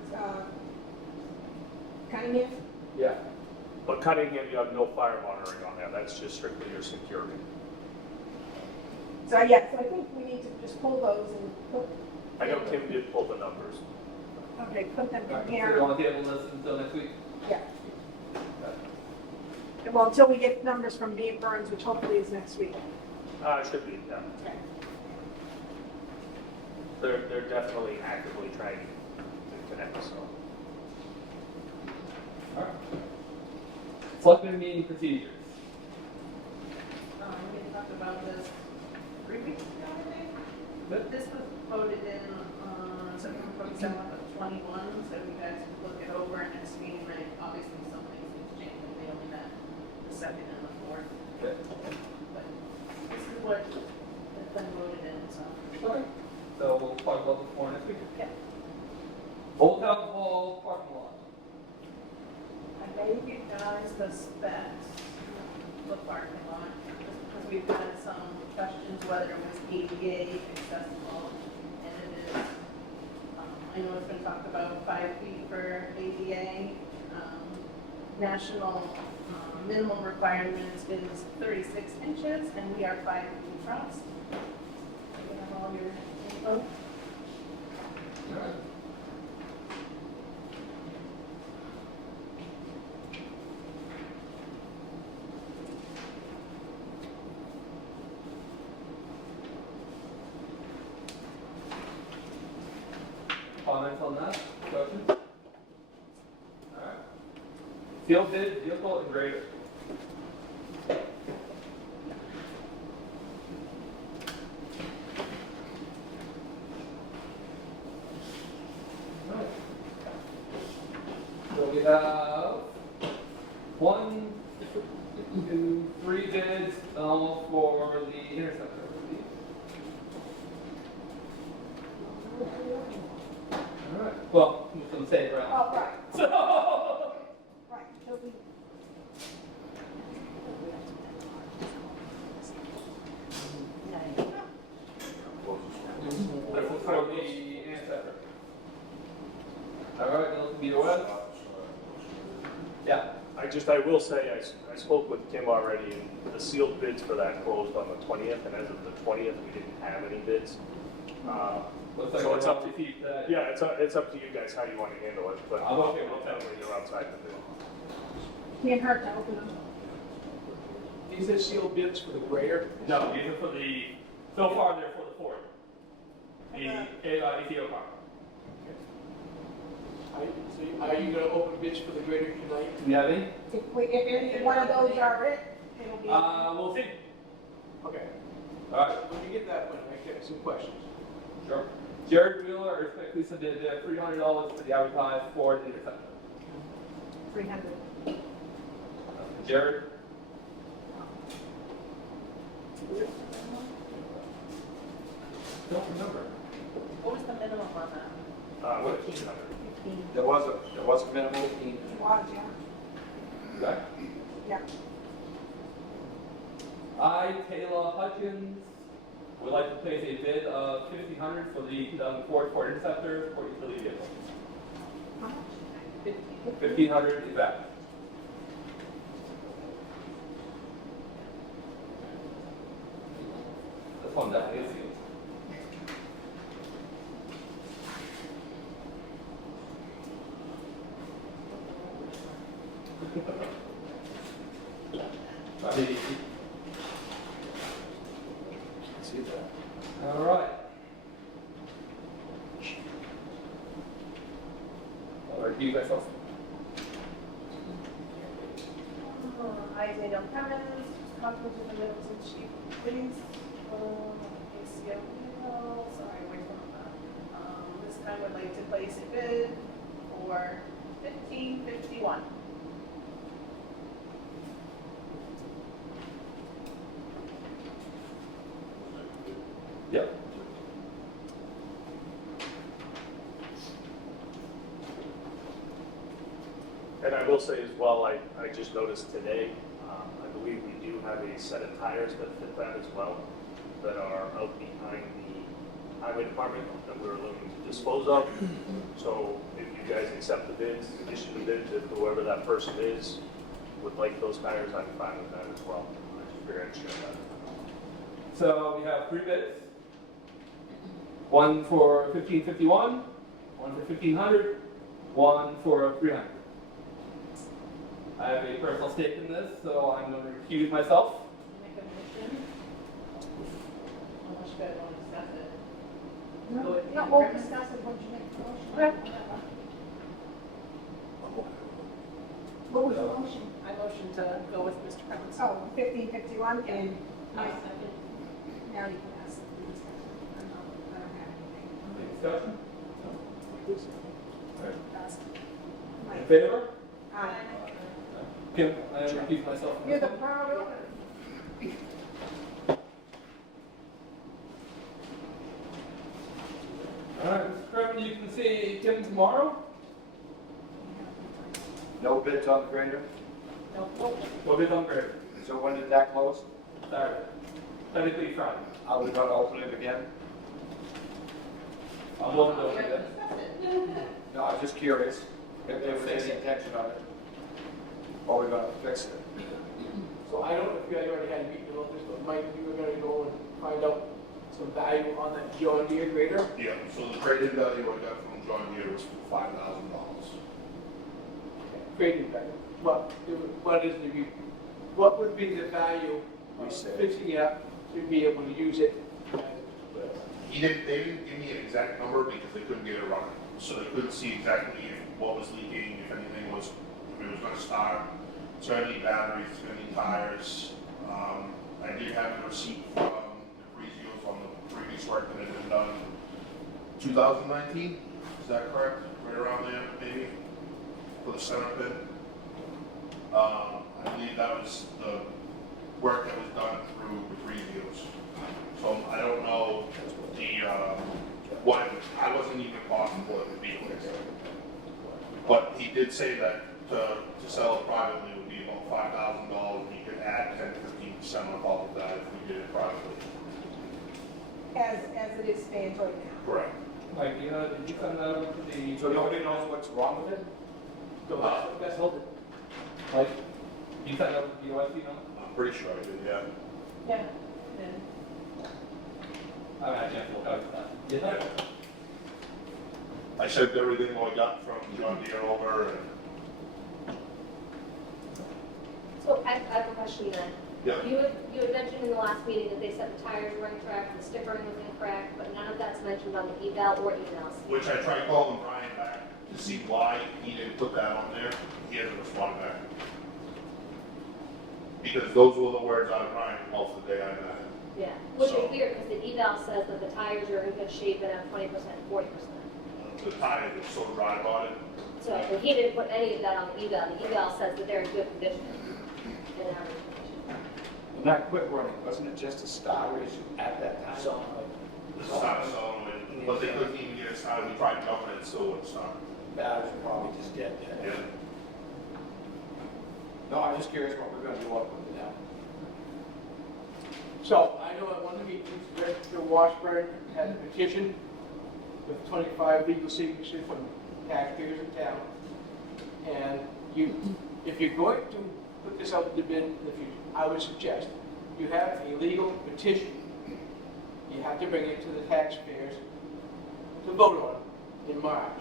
Cunningham? Yeah. But Cunningham, you have no fire monitoring on there. That's just strictly your security. So yeah, so I think we need to just pull those and put. I know Kim did pull the numbers. Okay, put them Alright, in so here. you want to table this until next week? Yeah. Well, until we get numbers from Dean Burns, which hopefully is next week. It should be, yeah. Okay. They're definitely actively trying to connect, so. Alright. Selectmen meeting procedures. We talked about this 3 weeks ago, I think. Good. This was voted in on September 27th of 21, so you guys can look it over and next meeting, right? Obviously, some things have changed, and they only met the 2nd and the 4th. Okay. But this is what has been voted in, so. Okay. So we'll talk about this more next week. Yeah. Old Town Hall parking lot. I gave you guys the specs, the parking lot, just because we've had some questions whether it was ADA accessible, and it is. I know it's been talked about 5 feet for ADA. National minimum requirements is 36 inches, and we are 5 feet from us. You have all your info. Alright. Comments on that? Questions? Alright. Sealed bid, vehicle and grader. Alright. So we have 1, 2, 3 bids for the interceptor. Alright, well, I'm just gonna say it right. Oh, right, So, right, so we. this is for the interceptor. Alright, those can be the west. Yeah. I will say, I spoke with Kim already, and the sealed bids for that closed on the 20th, and as of the 20th, we didn't have any bids. Looks like So it's up to keep that. Yeah, it's up to you guys how you want to handle it, but I'm okay with that. definitely you're outside the bid. Can't hurt to open them. These are sealed bids for the grader? No, these are for the, so far they're for the Ford. The ATO car. Are you gonna open bids for the grader tonight? Do you have any? If any one of those are it, it'll be. We'll see. Okay. Alright, When you get that one, I get some questions. sure. Jared Wheeler respectfully submitted their $300 for the advertised Ford Interceptor. 300. Jared? Don't remember. What was the minimum on that? 1,500. 15. There was a minimum. Was, yeah. Okay. Yeah. I, Taylor Hutchins, would like to place a bid of $1,500 for the 2004 Ford Interceptor for utility vehicle. How much? 1,500 exact. This one definitely is sealed. See that? All right. I'll review myself. I, Daniel Cummins, copies of the Middleton Chief Police, ACO, sorry, wait for that. This time would like to place a bid for 1551. Yep. And I will say as well, I just noticed today, I believe we do have a set of tires that fit that as well, that are out behind the highway department that we're looking to dispose of. So if you guys accept the bids, issue the bids, if whoever that person is would like those tires, I'm fine with that as well. I just figured I'd share that. So we have 3 bids. One for 1,551, one for 1,500, one for 300. I have a personal stake in this, so I'm going to recuse myself. Make a motion. Unless you guys want to discuss it. No, Go with no, the we'll premise. discuss it once you make the motion. What was the motion? I motion to go with Mr. Cummins. Oh, 1551, and I second. now you can ask the discussion. I don't have anything. Any discussion? All right. In Mike? favor? Aye. Kim, I recuse myself. from You're this the one. proud owner. All right, Mr. Chairman, you can see Kim tomorrow. No bids on the grader? We'll be done great. So when did that close? Saturday. Technically Friday. Are we gonna open it again? I'm willing to We open haven't it. discussed it. No, I'm just curious if there was any intention on it. Or we're gonna fix it. So I don't know if you guys already had a meeting about this, but Mike, you were gonna go and find out some value on that John Deere grader. Yeah, so the trade-in value I got from John Deere was $5,000. Trading value. What is the, what would be the value We of said- fixing it up to be able to use it? They didn't give me an exact number because they couldn't get it running. So they couldn't see exactly what was leaking, if anything was, if it was gonna start. It's gonna need batteries, it's gonna need tires. I did have a receipt from the Friesios on the previous work that had been done 2019, is that correct? Right around there, maybe, for the center pin. I believe that was the work that was done through the Friesios. So I don't know I wasn't even possible it would be fixed. But he did say that to sell it privately would be about $5,000, and you could add 10 to 15% on top of that if we did it privately. As it stands right now. Correct. Mike, did you send that over to the? So nobody knows what's wrong with it? Let's hold it. Mike, you sent it over to the OIC now? I'm pretty sure I did, yeah. Yeah. Then I haven't had a chance to look out that. Yeah. I sent everything I got from John Deere over, and So I have a question then. yeah. You had mentioned in the last meeting that they said the tires were incorrect, the stickering was incorrect, but none of that's mentioned on the eval or emails. Which I tried calling Brian back to see why he didn't put that on there. He hasn't responded back. Because those were the words out of Brian most of the day I met him. Yeah, which So- is weird, because the eval says that the tires are in good shape and have 20%, 40%. The tires are so dry about it. So, and he didn't put any of that on the eval. The eval says that they're in good condition, in average condition. When that quit running, wasn't it just a starter issue at that time? So, The starter solenoid, but they couldn't even get it started. We tried dumping it, still wouldn't start. Batteries were probably just dead Yeah. then. No, I'm just curious what we're gonna do up with it now. So I know at one of the meetings, Director Washburn had a petition with 25 legal signatures from taxpayers in town. And if you're going to put this out to bid in the future, I would suggest you have a legal petition. You have to bring it to the taxpayers to vote on in March.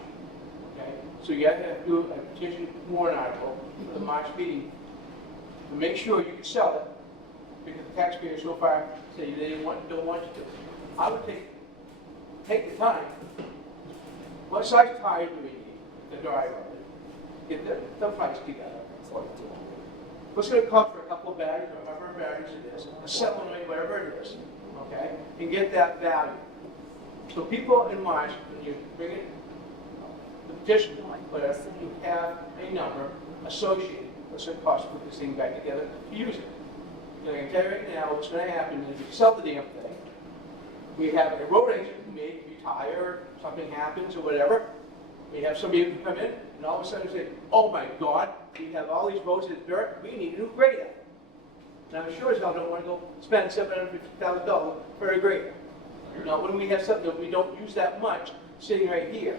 Okay? So you have to do a petition warrant article for the March meeting to make sure you can sell it, because the taxpayers so far say they don't want you to. I would take the time. What size tire do we need? The driver. Get the price together. What's going to cost for a couple of batteries, or however many batteries it is, a solenoid, whatever it is, okay? And get that value. So people in March, when you bring it, the petition, whatever, you have a number associated with the cost to put this thing back together to use it. And I can tell you right now, what's going to happen is if you sell the damn thing, we have a road agent who may retire, something happens or whatever. We have somebody who can come in and all of a sudden say, oh my God, we have all these roads in dirt, we need a new grader. And I'm sure as hell don't want to go spend $750,000 for a grader. Now, when we have something that we don't use that much sitting right here,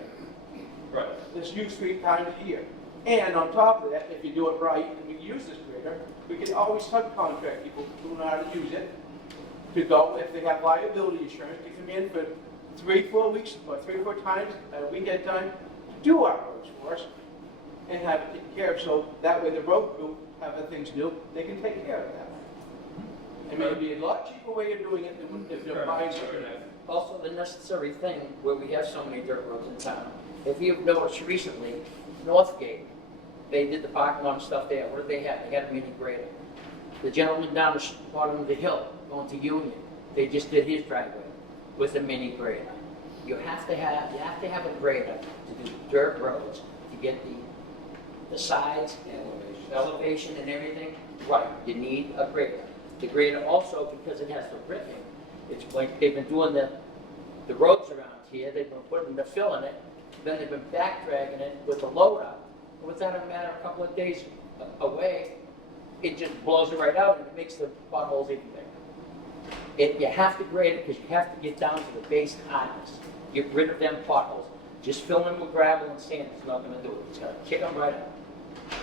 Right. that's used 3 times a year. And on top of that, if you do it right and we use this grader, we can always subcontract people who know how to use it to go, if they have liability insurance, to come in for 3-4 weeks, or 3-4 times a week at a time, to do our roads for us and have it taken care of. So that way the road crew have other things to do, they can take care of that. It may be a lot cheaper way of doing it than if they're buying something. also the necessary thing where we have so many dirt roads in town. If you've noticed recently, Northgate, they did the parking lot and stuff there. What did they have? They had a mini grader. The gentleman down the bottom of the hill going to Union, they just did his driveway with a mini grader. You have to have a grader to do dirt roads to get the sides and elevation and everything right. You need a grader. The grader also, because it has the ripping, it's like they've been doing the roads around here, they've been putting the fill in it, then they've been back dragging it with the loader. Within a matter of a couple of days away, it just blows it right out and it makes the potholes even bigger. You have to grade it because you have to get down to the base hardness. Get rid of them potholes. Just fill them with gravel and sand is not going to do it. It's going to kick them right out.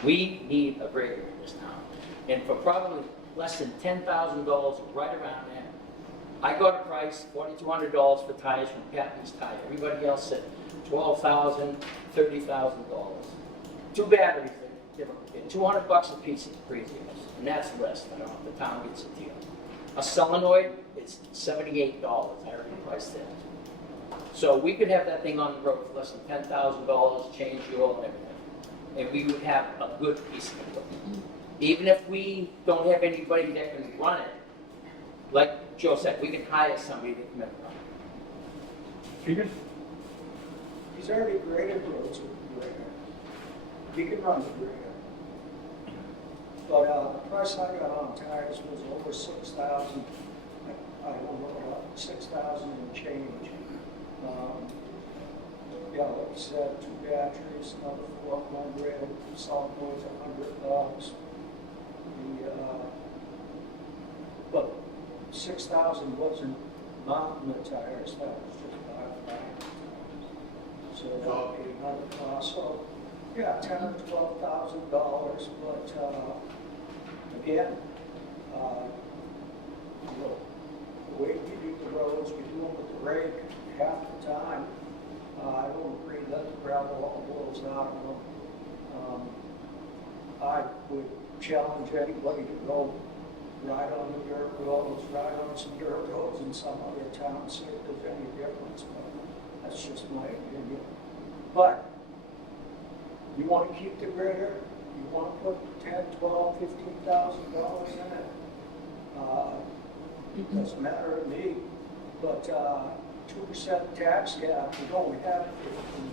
We need a grader in this town. And for probably less than $10,000, right around there, I got a price, $4,200 for tires from Patton's Tire. Everybody else said $12,000, $30,000. 2 batteries, they're $200 a piece at previous, and that's less. I don't know if the town gets a deal. A solenoid is $78. I already priced that. So we could have that thing on the road for less than $10,000, change the oil and everything, and we would have a good piece of equipment. Even if we don't have anybody that can run it, like Joe said, we can hire somebody to come and run it. Peter? He's already graded roads with the grader. He can run the grader. But the price I got on tires was over 6,000. I don't know about 6,000 and change. Yeah, like you said, 2 batteries, another 400, solenoids, $100. But 6,000 wasn't mounting the tires, that was just buying. So that would be another cost. So yeah, $10,000 or $12,000. But again, the way we do the roads, we do them with the rake half the time. I don't agree that the gravel all blows out of them. I would challenge anybody to go ride on the dirt roads, ride on some dirt roads in some other towns, see if there's any difference. But that's just my opinion. But you want to keep the grader, you want to put $10,000, $12,000, $15,000 in it. it doesn't matter to me. But, 2% tax cap, we don't have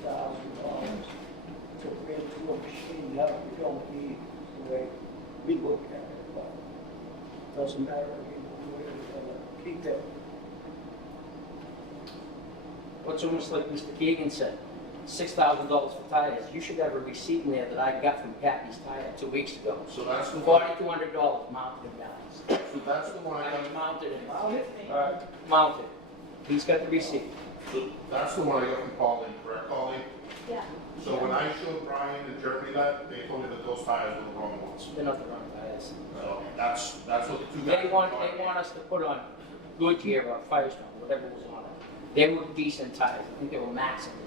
$15,000 to put into a machine that we don't need the way we look at it, but doesn't matter, we're gonna keep it. What's almost like Mr. Keegan said, $6,000 for tires. You should have a receipt in there that I got from Kathy's Tire 2 weeks ago. So that's the one, $4,200 mounted him down. so that's the one I got. I mounted him. Alright, Mounted. He's got the receipt. So that's the one I got from Pauline, correct, Pauline? Yeah. So when I showed Brian and Jeremy that, they told me that those tires were the wrong ones. They're not the wrong tires. So that's what the two guys. They want us to put on Goodyear or Firestone, whatever was on it. They were decent tires. I think they were Maximus.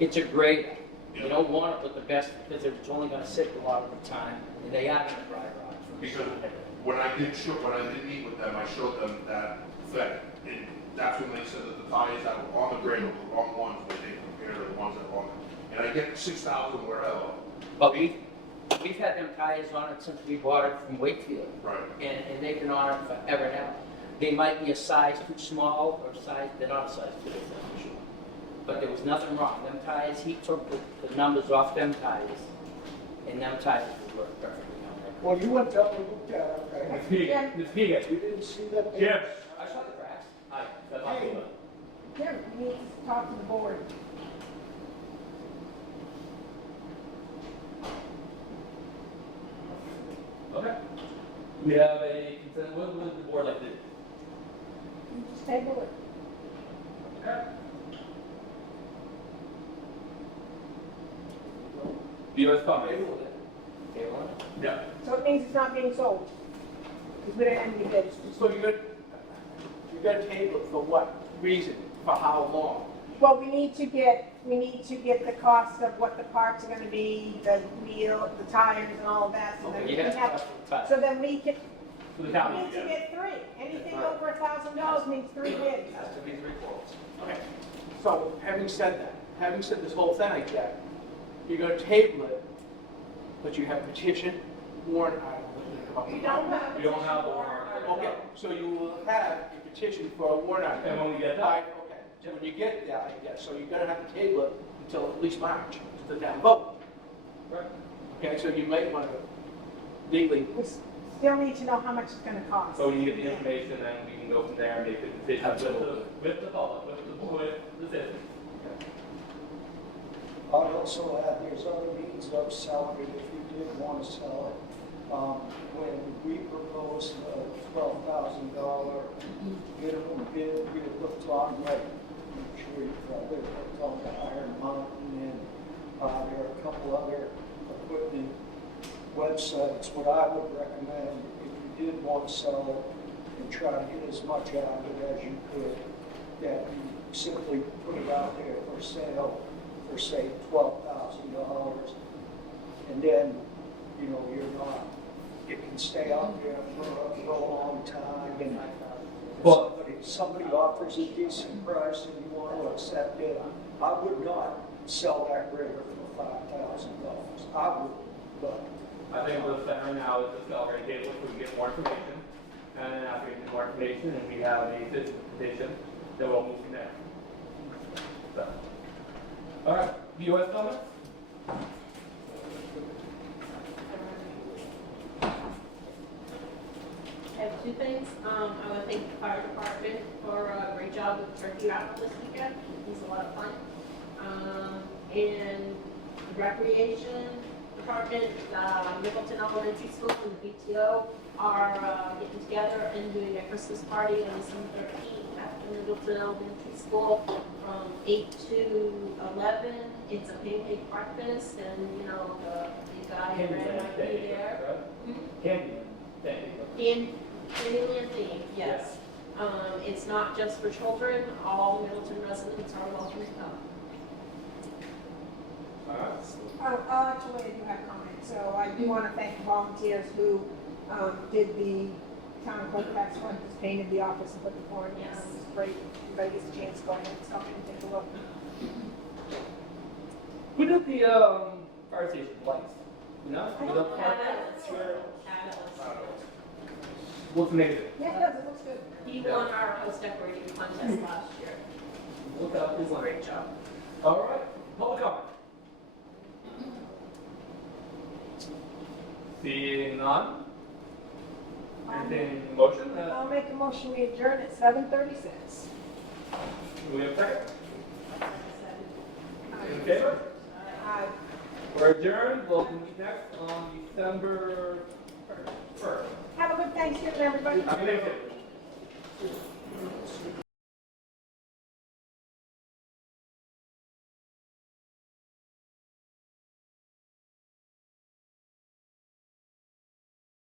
It's a grader. You don't want it with the best because it's only gonna sit a lot of the time. And they are gonna dry rot. Because when I did meet with them, I showed them that thing. And that's when they said that the tires that were on the grader were the wrong ones when they compared to the ones that were on it. And I get 6,000 wherever. But we've had them tires on it since we bought it from Wakefield. Right. And they've been on it forever and ever. They might be a size too small or size, they're not a size too big, I'm sure. But there was nothing wrong. Them tires, he took the numbers off them tires, and them tires would work perfectly on there. Well, you went down and looked at it, right? Ms. Keegan, Ms. Keegan. You didn't see that? Jim. I saw the cracks. Hi, that's not good. Jim, we need to talk to the board. Okay. We have a consent, what would the board like to do? You just table it. Okay. BOS comments? They want it. Yeah. So it means it's not being sold. Because we don't have any bids. So you're gonna table it for what reason? For how long? Well, we need to get the cost of what the parts are gonna be, the wheel, the tires and all of that. So then Okay, we you can have to have, cost for the tire. so then we can, For the we county, need to yeah. get three. Anything over $1,000 means 3 bids. Has to be 3 quotes. Okay. So having said that, having said this whole thing like that, you're gonna table it, but you have petition, warrant article. We don't have. We don't have the warrant. Okay, so you will have a petition for a warrant article. And when we get that, Right, okay. So when you get that, I guess, so you're gonna have to table it until at least March to the town vote. right. Okay, so you might want to legally, We still need to know how much it's gonna cost. So when you get the information, then we can go from there and make the decision Absolutely. with the public, with the citizens. I'd also add, there's other means of selling it if you did want to sell it. When we proposed a $12,000 minimum bid, we had looked on, like, I'm sure you've probably looked on the Iron Mountain, and there are a couple other equipment websites. What I would recommend, if you did want to sell it and try to get as much out of it as you could, that you simply put it out there for sale for, say, $12,000. And then, you know, it can stay out there for a long time. And Well- if somebody offers a decent price and you want to accept it, I would not sell that grader for $5,000. I would, but I think what's set right now is the salary table, so we get more information. And then after we get more information and we have a citizen petition, then we'll move from there. So. All right, BOS comments? I have 2 things. I want to thank the fire department for a great job with the turkey raffle this weekend. It was a lot of fun. And the recreation department, Middleton Elementary School and the BTO are getting together and doing a Christmas party on December 13th at the Middleton Elementary School from 8 to 11. It's a pancake breakfast, and you know the guy and Red might be there. Candy. Candyland theme, yes. It's not just for children, all Middleton residents are welcome to come. All right. Actually, I do have comments. So I do want to thank the volunteers who did the town clerk tax one, just painted the office and put the flooring in. Yes. It was great. Everybody gets a chance to go ahead and stop and take a look. Who did the fire station lights? You know? I Who don't did the know. park? Catalyst. looks amazing. Yeah, it does, it looks good. He won our house decorating contest last year. Look out his line. Great job. All right, public comment. Seeing none? Anything, motion? I'll make a motion, we adjourn at 7:36. Do we have a second? In favor? Aye. We're adjourned. We'll meet next on December 1st. Have a good Thanksgiving, everybody. Happy Thanksgiving.